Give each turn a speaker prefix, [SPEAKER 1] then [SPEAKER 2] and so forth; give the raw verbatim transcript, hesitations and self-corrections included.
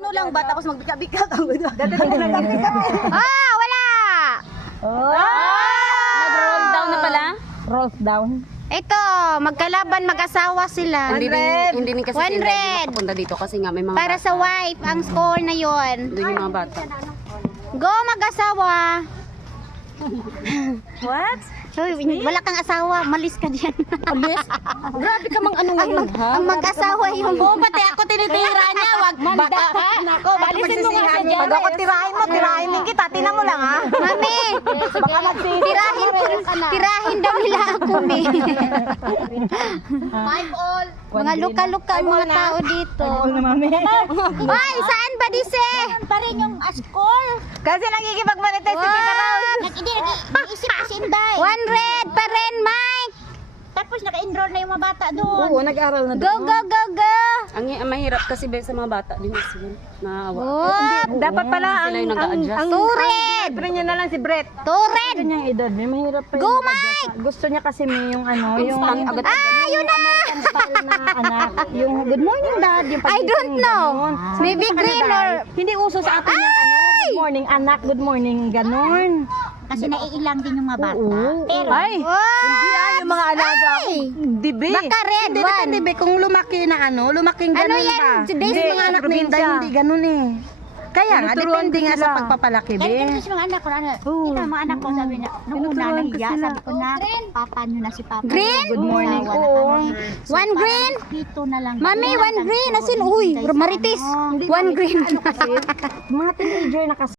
[SPEAKER 1] lang ba tapos magbika-bika ka ba?
[SPEAKER 2] Ah, wala.
[SPEAKER 3] Oh.
[SPEAKER 1] Nag-roll down na pala?
[SPEAKER 3] Rolls down.
[SPEAKER 2] Ito, magkalaban, mag-asawa sila.
[SPEAKER 1] Hindi din, hindi din kasi
[SPEAKER 2] one
[SPEAKER 1] sila
[SPEAKER 2] hundred.
[SPEAKER 1] punta dito kasi nga may mga
[SPEAKER 2] Para
[SPEAKER 1] bata.
[SPEAKER 2] sa wife, ang score na yon.
[SPEAKER 1] Doon yung mga bata.
[SPEAKER 2] Go mag-asawa.
[SPEAKER 3] What?
[SPEAKER 2] Uy, wala kang asawa, malis ka diyan.
[SPEAKER 1] Alis? Grabe ka mang ano ngayon, ha?
[SPEAKER 2] Ang mag-asawa yung
[SPEAKER 1] Oo, pati ako tinitira niya. Wag baka. Nako,
[SPEAKER 3] Alisin mo nga siya dyan.
[SPEAKER 1] Pag ako tirahin mo, tirahin din kita. Tingnan mo lang, ha?
[SPEAKER 2] Mami, tirahin, tirahin daw nila ako, me.
[SPEAKER 1] Five all.
[SPEAKER 2] Mga luka-luka ang mga tao dito.
[SPEAKER 3] All na mami.
[SPEAKER 2] Ay, saan ba dise?
[SPEAKER 4] pa rin yung askol.
[SPEAKER 1] Kasi nakikipag-monetize si Tita Rose.
[SPEAKER 4] Nag-hindi, nag-iisip si Inday.
[SPEAKER 2] one hundred pa rin, Mike.
[SPEAKER 4] Tapos naka-enroll na yung mga bata doon.
[SPEAKER 1] Oo, nag-aaral na
[SPEAKER 2] Go, go, go, go.
[SPEAKER 1] Ang, ang mahirap kasi ba sa mga bata din kasi yun. Naawa.
[SPEAKER 2] Whoop.
[SPEAKER 3] Dapat pala ang
[SPEAKER 1] Sila yung nag-a-adjust.
[SPEAKER 2] Tured.
[SPEAKER 3] Pero niya na lang si Brett.
[SPEAKER 2] Tured.
[SPEAKER 3] Kanyang edad, may mahirap pa
[SPEAKER 2] Go,
[SPEAKER 3] yung
[SPEAKER 2] Mike.
[SPEAKER 3] gusto niya kasi may yung ano, yung
[SPEAKER 1] Instant agad.
[SPEAKER 2] Ah, yun na.
[SPEAKER 3] style na anak. Yung good morning dad, yung
[SPEAKER 2] I don't know.
[SPEAKER 3] ganon.
[SPEAKER 2] Maybe
[SPEAKER 3] Sa
[SPEAKER 2] green
[SPEAKER 3] Canada,
[SPEAKER 2] or...
[SPEAKER 3] hindi uso sa atin yung ano, good morning anak, good morning, ganon.
[SPEAKER 4] Kasi naiilang din yung mga bata.
[SPEAKER 3] Oo.
[SPEAKER 4] Pero,
[SPEAKER 3] Ay,
[SPEAKER 2] Hindi
[SPEAKER 3] ah, yung mga alaga ko, dibi.
[SPEAKER 2] Baka red
[SPEAKER 3] Hindi,
[SPEAKER 2] one.
[SPEAKER 3] depende be kung lumaki na ano, lumaking
[SPEAKER 2] Ano
[SPEAKER 3] ganon
[SPEAKER 2] yan?
[SPEAKER 3] ba?
[SPEAKER 2] Today's
[SPEAKER 3] Hindi,
[SPEAKER 2] mga
[SPEAKER 3] anak ni Inday, hindi ganon eh. Kaya nga, Tinuturuan depende ko nga sila. sa pagpapalaki,
[SPEAKER 4] kaya
[SPEAKER 3] be.
[SPEAKER 4] ganito sa mga anak ko, ano, ito mga anak ko, sabi niya, nung una
[SPEAKER 3] Tinuturuan ko
[SPEAKER 4] nahiya,
[SPEAKER 3] sila.
[SPEAKER 4] sabi ko na, papa nyo na si papa.
[SPEAKER 2] Green?
[SPEAKER 3] Good morning,
[SPEAKER 4] Wala
[SPEAKER 3] oo.
[SPEAKER 4] kami. So,
[SPEAKER 2] One
[SPEAKER 4] parang
[SPEAKER 2] green?
[SPEAKER 4] Dito na lang.
[SPEAKER 2] Mami,
[SPEAKER 4] Wala
[SPEAKER 2] one
[SPEAKER 4] kang
[SPEAKER 2] green.
[SPEAKER 4] turo.
[SPEAKER 2] As in, uy,
[SPEAKER 4] Hintay sa
[SPEAKER 2] maritis.
[SPEAKER 4] ano.
[SPEAKER 3] Hindi,
[SPEAKER 2] One
[SPEAKER 3] mami,
[SPEAKER 2] green.
[SPEAKER 3] Ano kasi, mga teenager na kasi.